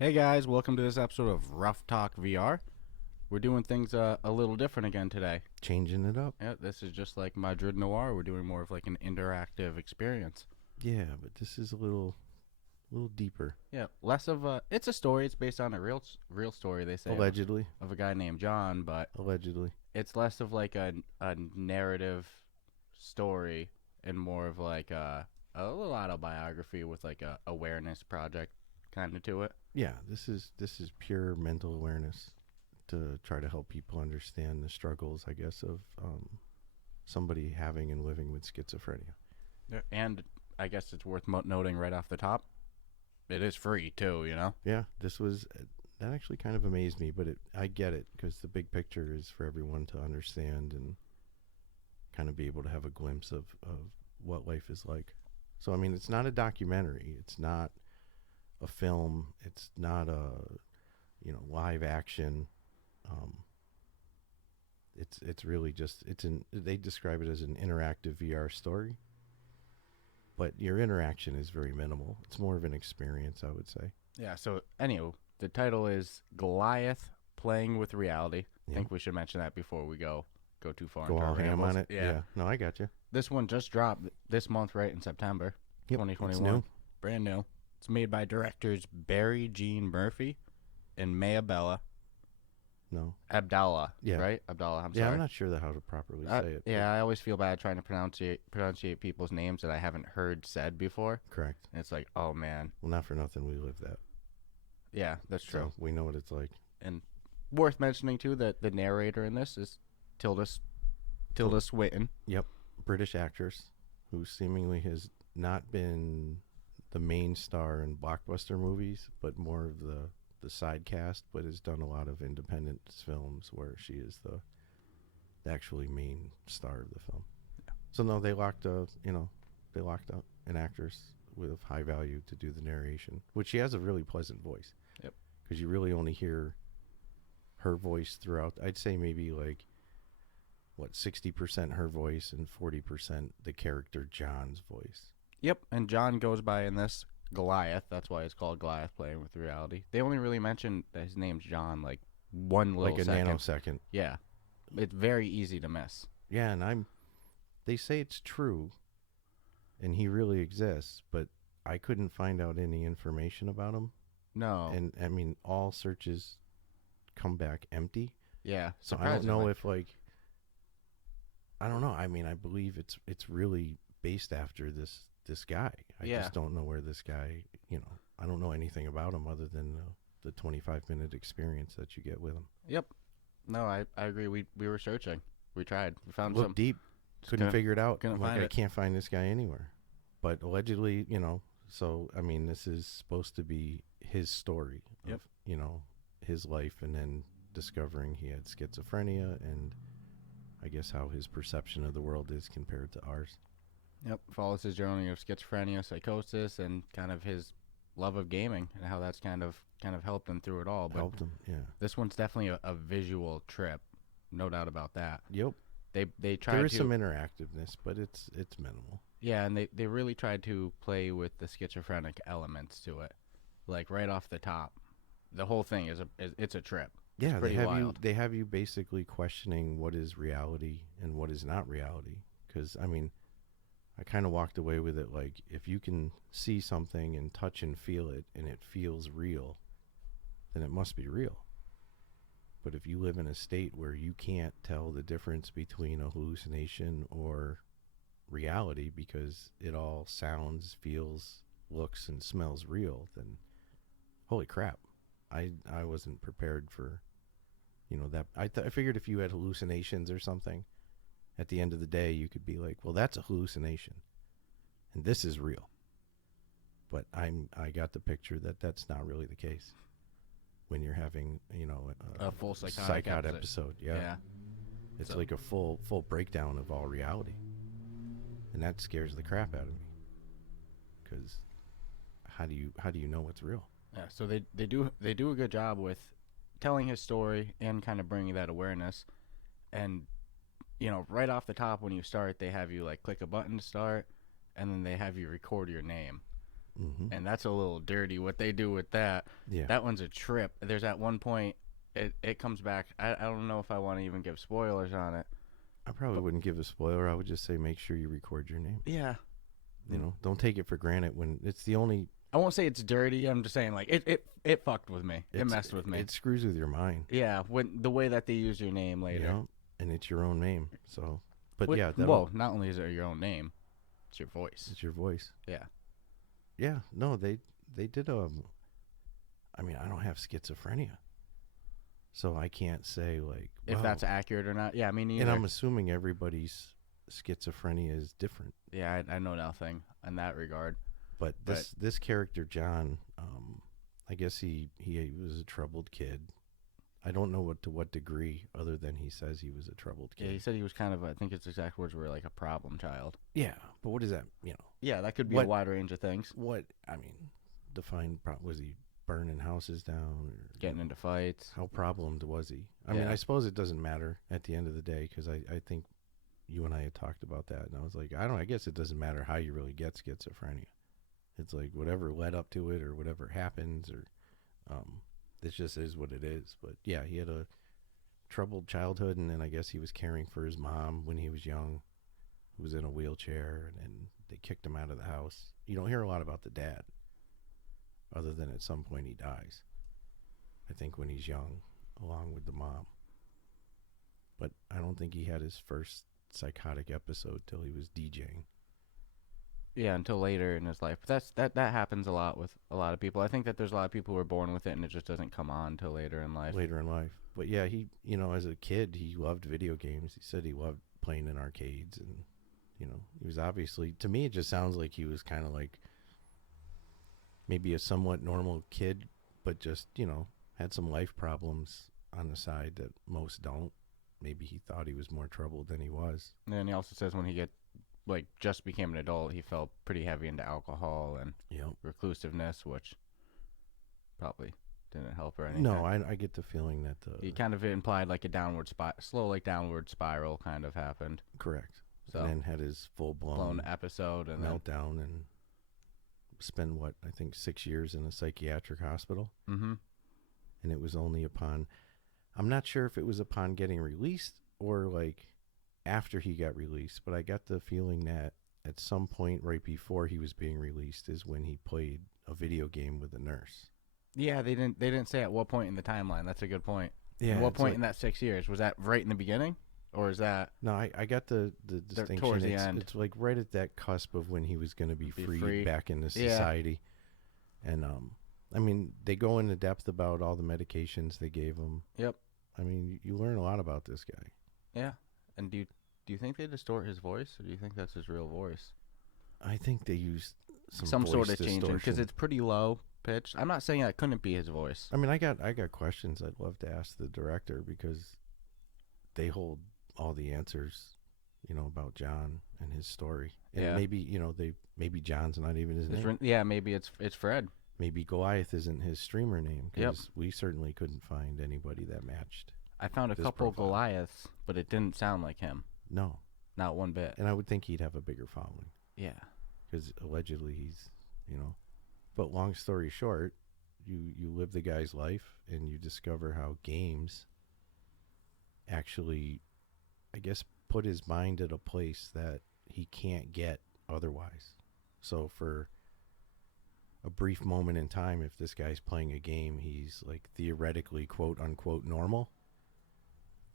Hey guys, welcome to this episode of Ruff Talk VR. We're doing things a little different again today. Changing it up. Yeah, this is just like Madrid Noir. We're doing more of like an interactive experience. Yeah, but this is a little deeper. Yeah, less of a. It's a story. It's based on a real story. They say Allegedly. of a guy named John, but Allegedly. it's less of like a narrative story and more of like a little autobiography with like a awareness project kind of to it. Yeah, this is pure mental awareness to try to help people understand the struggles, I guess, of somebody having and living with schizophrenia. Yeah, and I guess it's worth noting right off the top, it is free too, you know? Yeah, that actually kind of amazed me, but I get it because the big picture is for everyone to understand and kind of be able to have a glimpse of what life is like. So, I mean, it's not a documentary. It's not a film. It's not a, live action. It's really just, they describe it as an interactive VR story. But your interaction is very minimal. It's more of an experience, I would say. Yeah, so anyway, the title is Goliath Playing with Reality. I Yeah. think we should mention that before we go too far. Go into all our ham rambles. on it. Yeah. No, I got you. This one just dropped this month, right in September, Yep, 2021. it's new. Brand new. It's made by directors Barry Jean Murphy and Abdalla. No. Abdalla, Yeah. right? Abdalla, I'm Yeah, sorry. I'm not sure how to properly say it. Yeah, I always feel bad trying to pronunciate people's names that I haven't heard said before. Correct. And it's like, oh man. Well, not for nothing, we live that. Yeah, that's true. So we know what it's like. And worth mentioning too that the narrator in this is Tilda Swinton. Yep. British actress who seemingly has not been the main star in blockbuster movies, but more of the side cast, but has done a lot of independent films where she is the actually main star of the film. Yeah. So no, they locked up an actress with high value to do the narration, which she has a really pleasant voice. Yep. Because you really only hear her voice throughout. I'd say maybe like 60% her voice and 40% the character John's voice. Yep, and John goes by in this Goliath. That's why it's called Goliath Playing with Reality. They only really mention that his name's John like one little like a second. nanosecond. Yeah, it's very easy to miss. Yeah, and they say it's true and he really exists, but I couldn't find out any information about him. No. And I mean, all searches come back empty. Yeah, So I don't know if I don't know. I mean, I believe it's really based after this guy. I just don't know where this guy, I don't know anything about him other than the 25-minute experience that you get with him. Yep. No, I agree. We were searching. We tried. We found Looked some deep. Couldn't figure it out. couldn't I'm like, find I it. can't find this guy anywhere. But allegedly, so I mean, this is supposed to be his story of, Yep. His life, and then discovering he had schizophrenia, and I guess how his perception of the world is compared to ours. Yep. Follows his journey of schizophrenia, psychosis, and kind of his love of gaming and how that's kind of helped him through it all. But Helped him, yeah. this one's definitely a visual trip, no doubt about that. Yep. They tried There is to, some interactiveness, but it's minimal. yeah, and they really tried to play with the schizophrenic elements to it, like right off the top. The whole thing it's a trip. Yeah, it's pretty wild. They have you basically questioning what is reality and what is not reality. Because I mean, I kind of walked away with it like, if you can see something and touch and feel it, and it feels real, then it must be real. But if you live in a state where you can't tell the difference between a hallucination or reality because it all sounds, feels, looks, and smells real, then holy crap. I wasn't prepared for, that. I figured if you had hallucinations or something, at the end of the day, you could be like, well, that's a hallucination, and this is real. But I got the picture that that's not really the case when you're having, A full psychotic episode. Yeah. It's like a full breakdown of all reality. And that scares the crap out of me. Because how do you know what's real? Yeah, so they do a good job with telling his story and kind of bringing that awareness. And right off the top when you start, they have you like click a button to start, and then they have you record your name. and that's a little dirty what they do with that. Yeah. That one's a trip. There's at one point it comes back. I don't know if I want to even give spoilers on it. I probably wouldn't give a spoiler. I would just say make sure you record your name. Yeah. You know, don't take it for granted when it's the only. I won't say it's dirty. I'm just saying, like, it fucked with me. It messed with me. It screws with your mind. Yeah, when the way that they use your name later. Yeah, and it's your own name. So, but With, yeah. Well, not only is it your own name, it's your voice. It's your voice. Yeah. Yeah. No, they did I mean, I don't have schizophrenia, so I can't say like if that's accurate or not. Yeah, I mean, and I'm assuming everybody's schizophrenia is different. Yeah, I know nothing in that regard. But this character John, I guess he was a troubled kid. I don't know to what degree, other than he says he was a troubled kid. Yeah, he said he was kind of, I think his exact words were like a problem child. Yeah, but what does that, Yeah, that could be a wide range of things. What, I mean, was he burning houses down? Or, getting into fights? How problemed was he? I mean, I suppose it doesn't matter at the end of the day, because I think you and I had talked about that, and I was like, I guess it doesn't matter how you really get schizophrenia. It's like whatever led up to it or whatever happens, or it just is what it is. But yeah, he had a troubled childhood, and then I guess he was caring for his mom when he was young, who was in a wheelchair, and then they kicked him out of the house. You don't hear a lot about the dad, other than at some point he dies, I think, when he's young, along with the mom. But I don't think he had his first psychotic episode till he was DJing. Yeah, until later in his life. But that happens a lot with a lot of people. I think that there's a lot of people who are born with it, and it just doesn't come on until later in life. But yeah, he, as a kid, he loved video games. He said he loved playing in arcades, and, he was obviously, to me, it just sounds like he was kind of like maybe a somewhat normal kid, but just, had some life problems on the side that most don't. Maybe he thought he was more troubled than he was. And then he also says when he just became an adult, he fell pretty heavy into alcohol and reclusiveness, which probably didn't help or anything. No, I get the feeling that he kind of implied like a downward downward spiral kind of happened. Correct. So, and then had his full-blown episode and meltdown and spent, I think 6 years in a psychiatric hospital. Mm-hmm. And it was only I'm not sure if it was upon getting released or like after he got released, but I got the feeling that at some point right before he was being released is when he played a video game with a nurse. Yeah, they didn't say at what point in the timeline. That's a good point. Yeah. At what point in that 6 years? Was that right in the beginning? Or is that... No, I got the distinction. Towards the end. It's like right at that cusp of when he was going to be free back into society. Yeah. And, I mean, they go into depth about all the medications they gave him. Yep. I mean, you learn a lot about this guy. Yeah. And do you think they distort his voice, or do you think that's his real voice? I think they used some sort of changing, because it's pretty low pitched. I'm not saying that couldn't be his voice. I mean, I got questions I'd love to ask the director, because they hold all the answers, about John and his story. And maybe John's not even his name. Yeah, maybe it's Fred. Maybe Goliath isn't his streamer name, because we certainly couldn't find anybody that matched. I found a couple Goliaths, but it didn't sound like him. No. Not one bit. And I would think he'd have a bigger following. Yeah. Because allegedly he's, But long story short, you live the guy's life, and you discover how games actually, I guess, put his mind at a place that he can't get otherwise. So for a brief moment in time, if this guy's playing a game, he's like theoretically quote unquote normal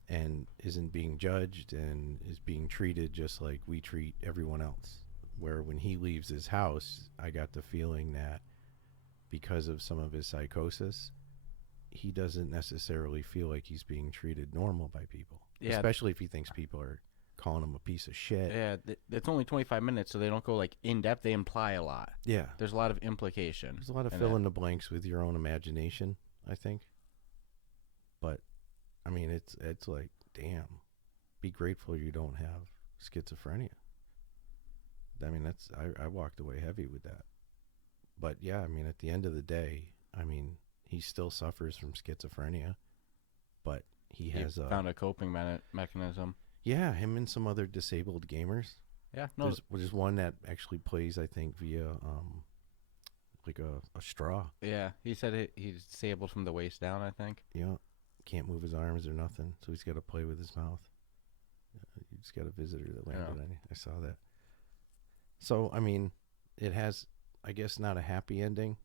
and isn't being judged and is being treated just like we treat everyone else. Where when he leaves his house, I got the feeling that because of some of his psychosis, he doesn't necessarily feel like he's being treated normal by people. Yeah. Especially if he thinks people are calling him a piece of shit. Yeah, it's only 25 minutes, so they don't go like in depth. They imply a lot. Yeah. There's a lot of implication. There's a lot of fill in the blanks with your own imagination, I think. But, I mean, it's like, damn, be grateful you don't have schizophrenia. I mean, I walked away heavy with that. But, yeah, I mean, at the end of the day, I mean, he still suffers from schizophrenia, but he has found a coping mechanism. Yeah, him and some other disabled gamers. Yeah, no, there's one that actually plays, I think, via like a straw. Yeah, he said he's disabled from the waist down, I think. Yeah, can't move his arms or nothing, so he's got to play with his mouth. You just got a visitor that landed on you. I saw that. So, I mean, it has, I guess, not a happy ending,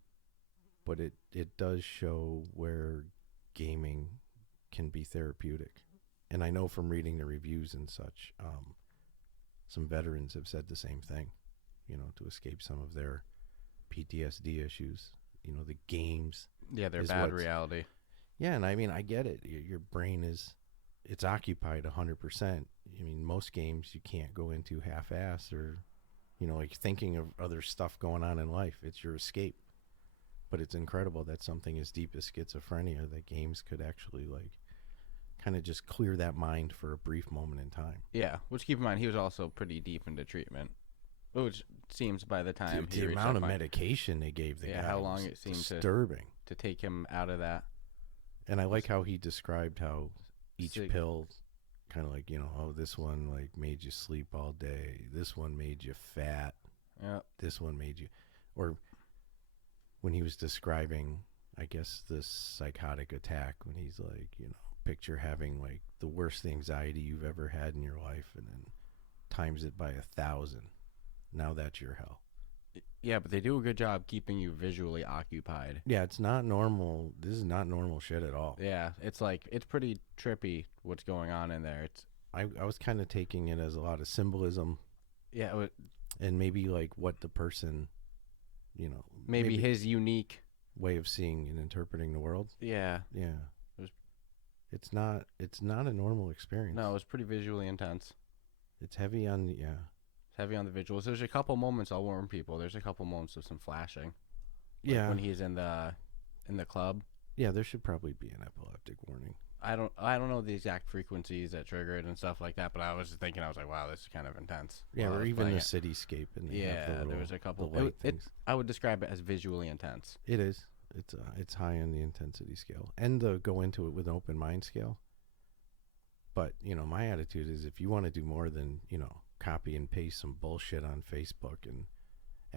but it does show where gaming can be therapeutic. And I know from reading the reviews and such, some veterans have said the same thing, to escape some of their PTSD issues. The games. Yeah, they're bad reality. Yeah, and I mean, I get it. Your brain it's occupied 100%. I mean, most games you can't go into half-ass or, like thinking of other stuff going on in life. It's your escape. But it's incredible that something as deep as schizophrenia, that games could actually, like, kind of just clear that mind for a brief moment in time. Yeah, which keep in mind, he was also pretty deep into treatment. Which seems by the time the amount of medication they gave the guy, how long it seemed disturbing to take him out of that. And I like how he described how each pill kind of like, this one like made you sleep all day. This one made you fat. Yeah. This one made you, or when he was describing, I guess, this psychotic attack, when he's like, picture having like the worst anxiety you've ever had in your life and then times it by 1,000. Now that's your hell. Yeah, but they do a good job keeping you visually occupied. Yeah, it's not normal. This is not normal shit at all. Yeah, it's pretty trippy what's going on in there. I was kind of taking it as a lot of symbolism. Yeah. And maybe like what the person, maybe his unique way of seeing and interpreting the world. Yeah. Yeah. It's not a normal experience. No, it was pretty visually intense. It's heavy on heavy on the visuals. There's a couple moments, I'll warn people. There's a couple moments of some flashing. Yeah. When he's in the club. Yeah, there should probably be an epileptic warning. I don't know the exact frequencies that trigger it and stuff like that, but I was thinking, I was like, wow, this is kind of intense. Yeah, or even the cityscape. And there was a couple. I would describe it as visually intense. It is. It's high on the intensity scale. And go into it with an open mind scale. But, my attitude is if you want to do more than, copy and paste some bullshit on Facebook and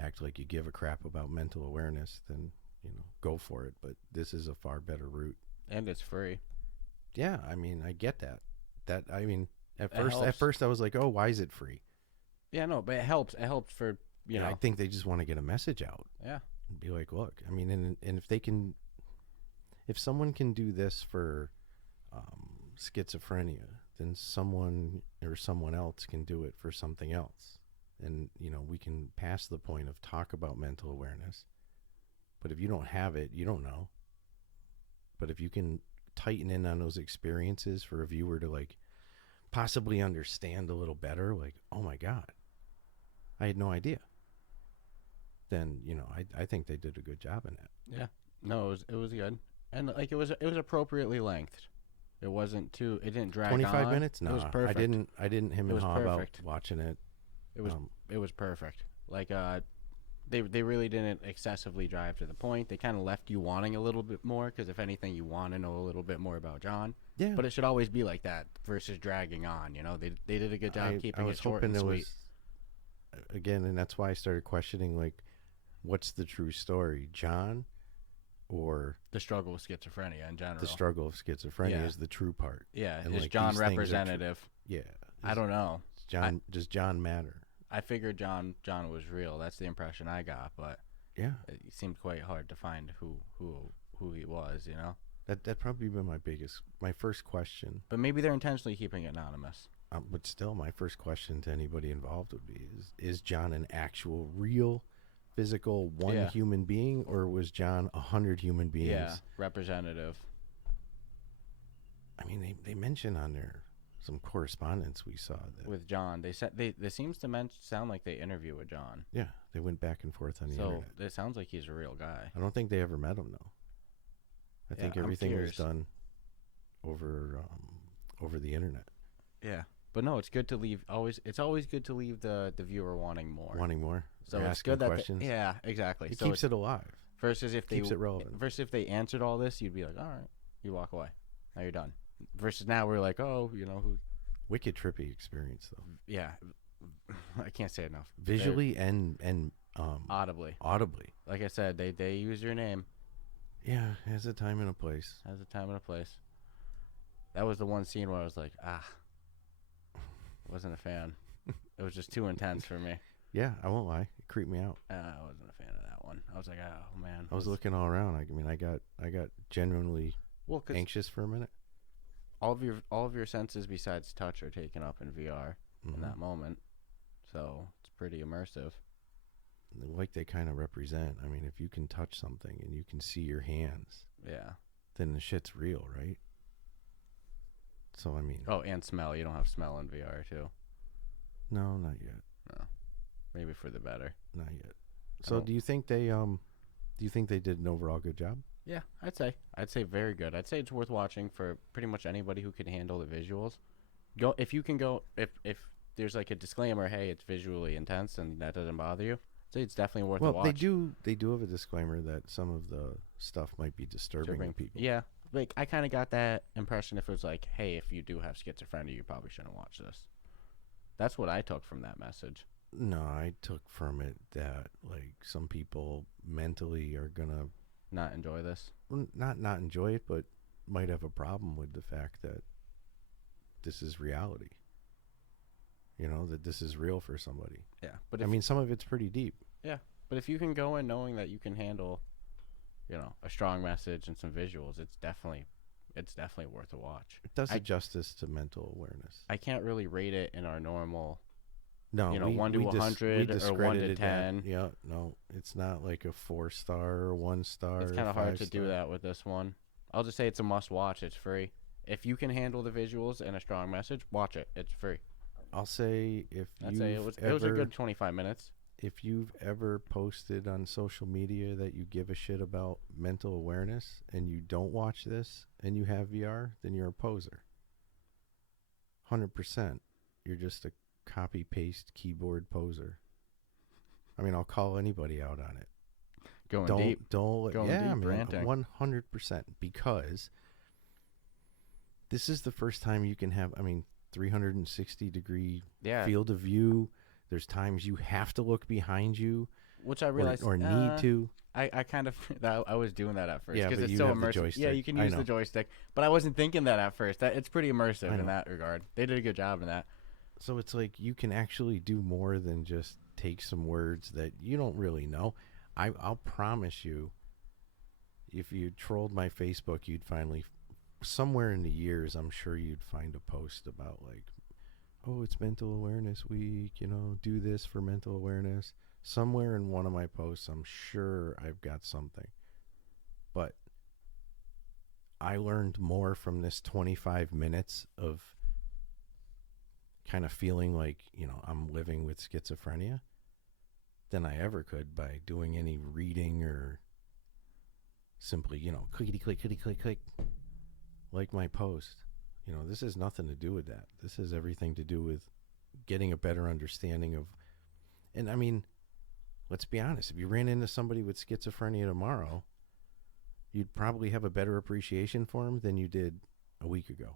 act like you give a crap about mental awareness, then, go for it. But this is a far better route. And it's free. Yeah, I mean, I get that. At first I was like, oh, why is it free? Yeah, no, but it helps. It helps for, I think they just want to get a message out. Yeah. And be like, look, I mean, and if someone can do this for schizophrenia, then someone else can do it for something else. And, we can pass the point of talk about mental awareness. But if you don't have it, you don't know. But if you can tighten in on those experiences for a viewer to, like, possibly understand a little better, like, oh my God, I had no idea. Then, I think they did a good job in that. Yeah. No, it was good. And, like, it was appropriately lengthed. It wasn't too. It didn't drag 25 on. minutes? No, it was perfect. I didn't him and haw about watching it. It was perfect. Like they really didn't excessively drive to the point. They kind of left you wanting a little bit more because if anything, you want to know a little bit more about John. Yeah. But it should always be like that versus dragging on. They did a good job keeping it short and sweet. Again, and that's why I started questioning, like, what's the true story, John? Or the struggle with schizophrenia in general. The struggle of schizophrenia is the true part. Yeah, and is like, John representative? Yeah, I don't know. Does John matter? I figured John was real. That's the impression I got, but yeah, it seemed quite hard to find who he was. That probably been my first question. But maybe they're intentionally keeping it anonymous. But still, my first question to anybody involved would be: Is John an actual, real? Physical human being, or was John 100 human beings? Yeah, representative. I mean, they mention on there some correspondence we saw that with John. They said they seems to sound like they interview with John. Yeah, they went back and forth on the internet. So it sounds like he's a real guy. I don't think they ever met him though. I think everything was done over the internet. Yeah. But no, it's good to leave. It's always good to leave the viewer wanting more. So it's good that questions. Yeah, exactly. It keeps it alive. Versus if keeps it relevant. Versus if they answered all this, you'd be like, all right, you walk away. Now you're done. Versus now we're like, oh, who? Wicked trippy experience though. Yeah, I can't say enough. Visually and Audibly. Audibly. Like I said, they use your name. Yeah, it has a time and a place. Has a time and a place. That was the one scene where I was like, wasn't a fan. It was just too intense for me. Yeah, I won't lie. It creeped me out. I wasn't a fan of that one. I was like, oh man. I was looking all around. I mean, I got genuinely anxious for a minute. All of your senses besides touch are taken up in VR in that moment, so it's pretty immersive. Like they kind of represent. I mean, if you can touch something and you can see your hands, then the shit's real, right? So I mean. Oh, and smell. You don't have smell in VR too. No, not yet. No, maybe for the better. Not yet. So do you think they did an overall good job? Yeah, I'd say very good. I'd say it's worth watching for pretty much anybody who can handle the visuals. If there's like a disclaimer, hey, it's visually intense and that doesn't bother you. I'd say it's definitely worth a watch. Well, they do have a disclaimer that some of the stuff might be disturbing to people. Yeah, like I kind of got that impression. If it was like, hey, if you do have schizophrenia, you probably shouldn't watch this. That's what I took from that message. No, I took from it that like some people mentally are gonna not enjoy this. Not enjoy it, but might have a problem with the fact that this is reality. You know, that this is real for somebody. Yeah, but I mean, some of it's pretty deep. Yeah, but if you can go in knowing that you can handle, a strong message and some visuals, it's definitely worth a watch. It does justice to mental awareness. I can't really rate it in our normal. No, 1 to 100 or 1 to 10. Yeah, no, it's not like a 4-star or 1-star. It's kind of hard to do that with this one. I'll just say it's a must-watch. It's free. If you can handle the visuals and a strong message, watch it. It's free. I'll say it was a good 25 minutes. If you've ever posted on social media that you give a shit about mental awareness and you don't watch this and you have VR, then you're a poser. 100%. You're just a copy-paste keyboard poser. I mean, I'll call anybody out on it. Going deep. Going deep, ranting. 100%. Because this is the first time you can have, 360-degree field of view. There's times you have to look behind you. Which I realized. Or need to. I kind of, I was doing that at first. Yeah, because it's so immersive. Yeah, you can use the joystick. But I wasn't thinking that at first. It's pretty immersive in that regard. They did a good job in that. So it's like you can actually do more than just take some words that you don't really know. I'll promise you, if you trolled my Facebook, you'd finally, somewhere in the years, I'm sure you'd find a post about like, oh, it's Mental Awareness Week, do this for mental awareness. Somewhere in one of my posts, I'm sure I've got something. But I learned more from this 25 minutes of kind of feeling like, I'm living with schizophrenia than I ever could by doing any reading or simply, clickety click, like my post. This has nothing to do with that. This has everything to do with getting a better understanding of, and I mean, let's be honest, if you ran into somebody with schizophrenia tomorrow, you'd probably have a better appreciation for them than you did a week ago.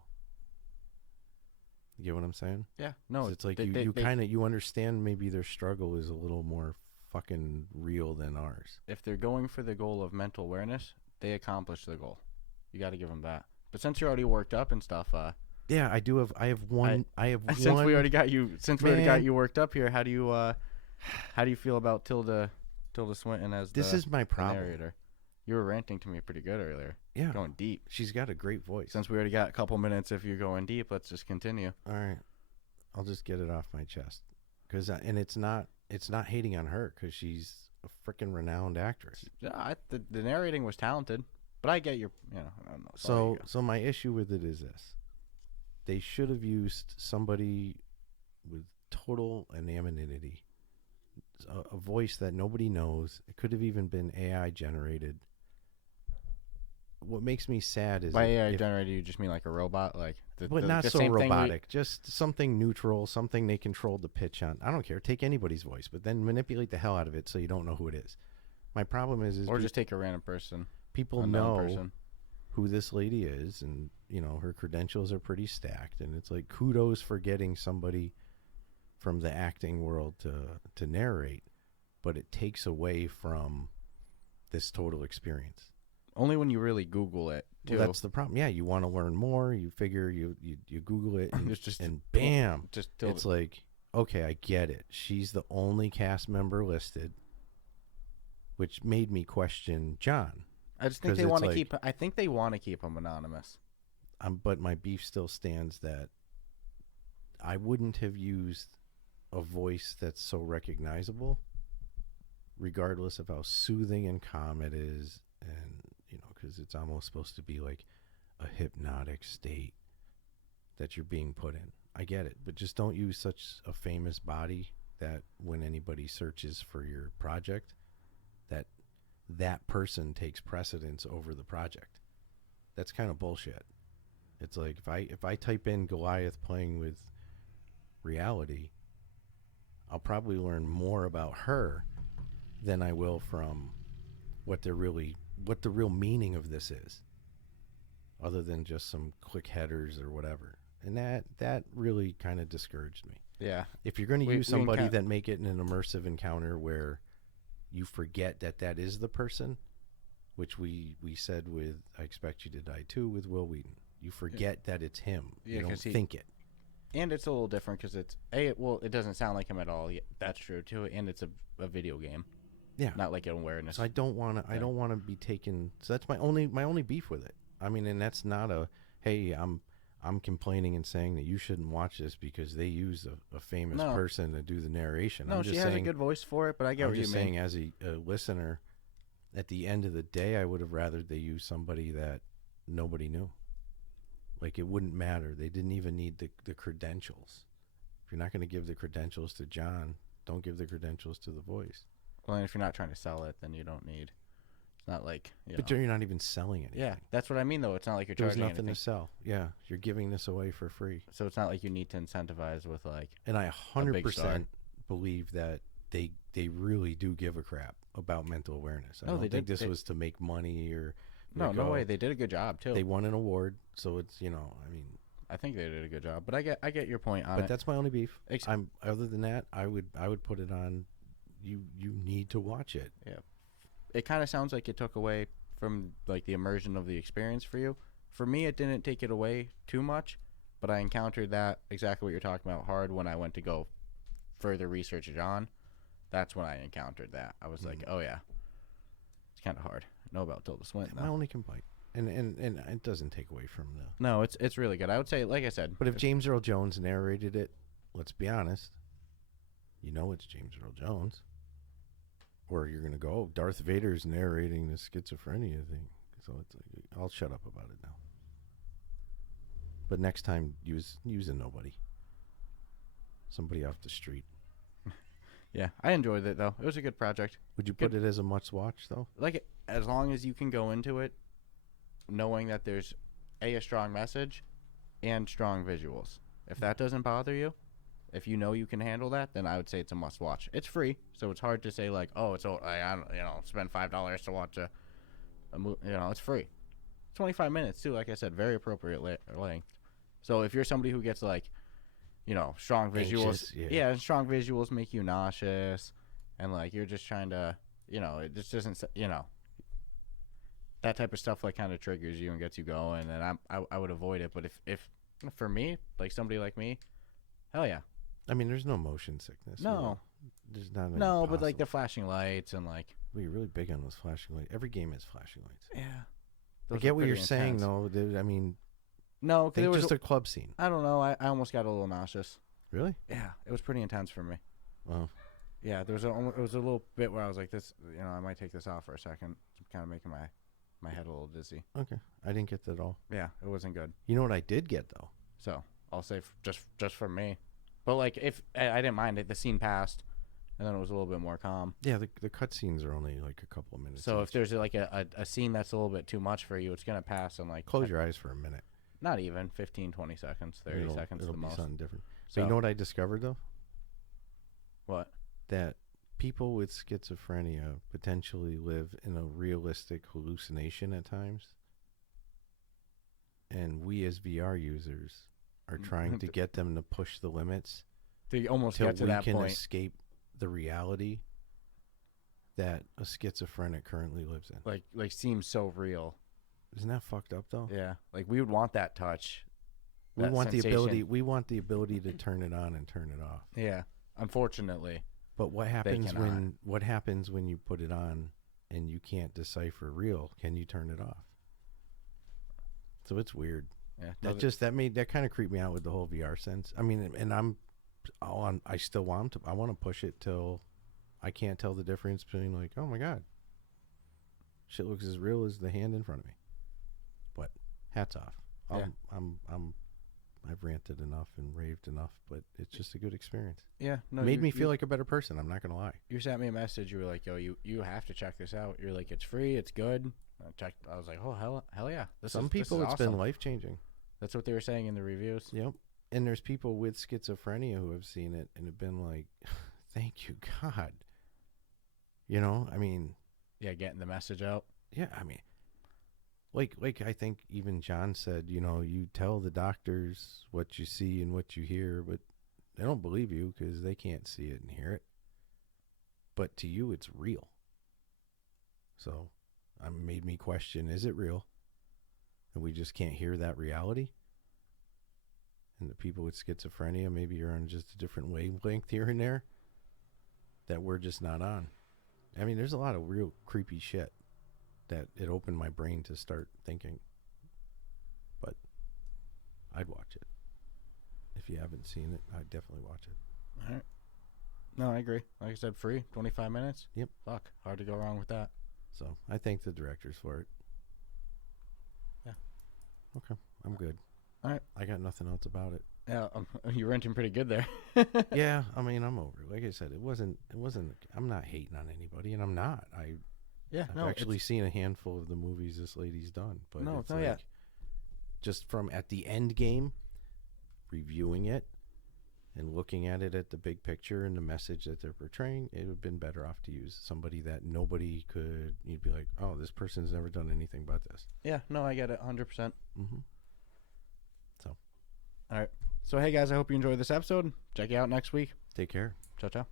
You get what I'm saying? Yeah. No, it's like you understand maybe their struggle is a little more fucking real than ours. If they're going for the goal of mental awareness, they accomplish the goal. You got to give them that. But since you're already worked up and stuff, yeah, I have one. Since we already got you worked up here, how do you feel about Tilda Swinton as my problem. Narrator? You were ranting to me pretty good earlier. Yeah, going deep. She's got a great voice. Since we already got a couple minutes, if you're going deep, let's just continue. All right, I'll just get it off my chest, and it's not hating on her because she's a freaking renowned actress. The narrating was talented, but I get your, I don't know. So my issue with it is this: they should have used somebody with total anonymity, a voice that nobody knows. It could have even been AI generated. What makes me sad is by AI generated, you just mean like a robot, like not so robotic, just something neutral, something they controlled the pitch on. I don't care. Take anybody's voice, but then manipulate the hell out of it so you don't know who it is. My problem is or just take a random person. People know who this lady is, and her credentials are pretty stacked, and it's like kudos for getting somebody from the acting world to narrate. but it takes away from this total experience. Only when you really Google it, too. Well, that's the problem. Yeah, you want to learn more. You figure you Google it, and, It's just and bam, just it's like, okay, I get it. She's the only cast member listed, which made me question John. I just think they want to keep. I think they want to keep him anonymous. But my beef still stands that I wouldn't have used a voice that's so recognizable, regardless of how soothing and calm it is, and because it's almost supposed to be like a hypnotic state that you're being put in. I get it, but just don't use such a famous body that when anybody searches for your project, that person takes precedence over the project. That's kind of bullshit. It's like if I type in Goliath playing with reality, I'll probably learn more about her than I will from what the real meaning of this is, other than just some click headers or whatever. And that really kind of discouraged me. Yeah. If you're going to use somebody, then make it an immersive encounter where you forget that is the person, which we said with I Expect You to Die Too with Will Wheaton. You forget that it's him. You don't think it. And it's a little different because it's it doesn't sound like him at all. That's true too. And it's a video game. Yeah. Not like an awareness. So I don't want to be taken. So that's my only beef with it. I mean, and that's not a, hey, I'm complaining and saying that you shouldn't watch this because they use a famous person to do the narration. No, she has a good voice for it, but I get what you mean. I'm just saying, as a listener, at the end of the day, I would have rather they use somebody that nobody knew. Like, it wouldn't matter. They didn't even need the credentials. If you're not going to give the credentials to John, don't give the credentials to the voice. Well, and if you're not trying to sell it, then you don't need. It's not like. But you're not even selling anything. Yeah, that's what I mean, though. It's not like you're charging anything. There's nothing to sell. Yeah, you're giving this away for free. So it's not like you need to incentivize with like. And I 100% believe that they really do give a crap about mental awareness. I don't think this was to make money or. No way. They did a good job too. They won an award, so it's I mean. I think they did a good job, but I get your point on it. But that's my only beef. Other than that, I would put it on. You need to watch it. Yeah. It kind of sounds like it took away from like the immersion of the experience for you. For me, it didn't take it away too much, but I encountered that exactly what you're talking about hard when I went to go further research it on. That's when I encountered that. I was like, oh yeah, it's kind of hard. I know about Tilda Swinton. My only complaint, and it doesn't take away from the. No, it's really good. I would say, like I said. But if James Earl Jones narrated it, let's be honest. It's James Earl Jones. Or you're gonna go, oh, Darth Vader's narrating the schizophrenia thing. So it's like, I'll shut up about it now. But next time, use a nobody. Somebody off the street. Yeah, I enjoyed it though. It was a good project. Would you put it as a must watch though? Like as long as you can go into it, knowing that there's a strong message, and strong visuals. If that doesn't bother you. If you know you can handle that, then I would say it's a must-watch. It's free, so it's hard to say like, oh, it's I don't spend $5 to watch a movie. It's free. 25 minutes too, like I said, very appropriate length. So if you're somebody who gets like, strong visuals, anxious, strong visuals make you nauseous, and like you're just trying to, it just doesn't, that type of stuff like kind of triggers you and gets you going, and I would avoid it. But if for me, like somebody like me, hell yeah. I mean, there's no motion sickness. No. There's not. No, but like the flashing lights and like. Well, you're really big on those flashing lights. Every game has flashing lights. Yeah. I get what you're saying, though. I mean. No, think just a club scene. I don't know. I almost got a little nauseous. Really? Yeah, it was pretty intense for me. Oh. Yeah, it was a little bit where I was like, this. I might take this off for a second. It's kind of making my head a little dizzy. Okay, I didn't get that at all. Yeah, it wasn't good. You know what I did get though? So I'll say just for me. But like, if I didn't mind it, the scene passed, and then it was a little bit more calm. Yeah, the cut scenes are only like a couple of minutes. So if there's like a scene that's a little bit too much for you, it's gonna pass in like. Close your eyes for a minute. Not even 15, 20 seconds, 30 seconds it'll the be most. Something different. So you know what I discovered though? What? That people with schizophrenia potentially live in a realistic hallucination at times, and we as VR users are trying to get them to push the limits to almost get to that point. We can escape the reality that a schizophrenic currently lives in. Like seems so real. Isn't that fucked up though? Yeah, like we would want that touch. We that want sensation. the ability. We want the ability to turn it on and turn it off. Yeah, unfortunately. But what happens cannot. when you put it on and you can't decipher real? Can you turn it off? So it's weird. Yeah, That kind of creeped me out with the whole VR sense. I mean, and I still want to. I want to push it till I can't tell the difference between like, oh my god, shit looks as real as the hand in front of me. But hats off. Yeah. I've ranted enough and raved enough, but it's just a good experience. Yeah, no, Made me feel like a better person. I'm not gonna lie. You sent me a message. You were like, "Yo, you have to check this out." You're like, "It's free. It's good." I checked. I was like, "Oh hell yeah!" Some people it's awesome. been life changing. That's what they were saying in the reviews. Yep. And there's people with schizophrenia who have seen it and have been like, "Thank you, God." You know, I mean, yeah, getting the message out. Yeah, I mean, like I think even John said, you know, you tell the doctors what you see and what you hear, but they don't believe you because they can't see it and hear it. But to you, it's real. So, it made me question: is it real? And we just can't hear that reality. And the people with schizophrenia, maybe you're on just a different wavelength here and there that we're just not on. I mean, there's a lot of real creepy shit that it opened my brain to start thinking. But I'd watch it. If you haven't seen it, I'd definitely watch it. All right. No, I agree. Like I said, free, 25 minutes. Yep. Fuck, hard to go wrong with that. So I thank the directors for it. Yeah. Okay, I'm good. All right. I got nothing else about it. Yeah, you're renting pretty good there. Yeah, I mean, I'm over it. Like I said, it wasn't. I'm not hating on anybody, and I'm not. I've actually seen a handful of the movies this lady's done, but it's like just from at the end game, reviewing it and looking at it at the big picture and the message that they're portraying, it would have been better off to use somebody that nobody could. You'd be like, oh, this person's never done anything but this. Yeah, no, I get it, 100%. Mm-hmm. So, all right. So hey guys, I hope you enjoyed this episode. Check you out next week. Take care. Ciao, ciao.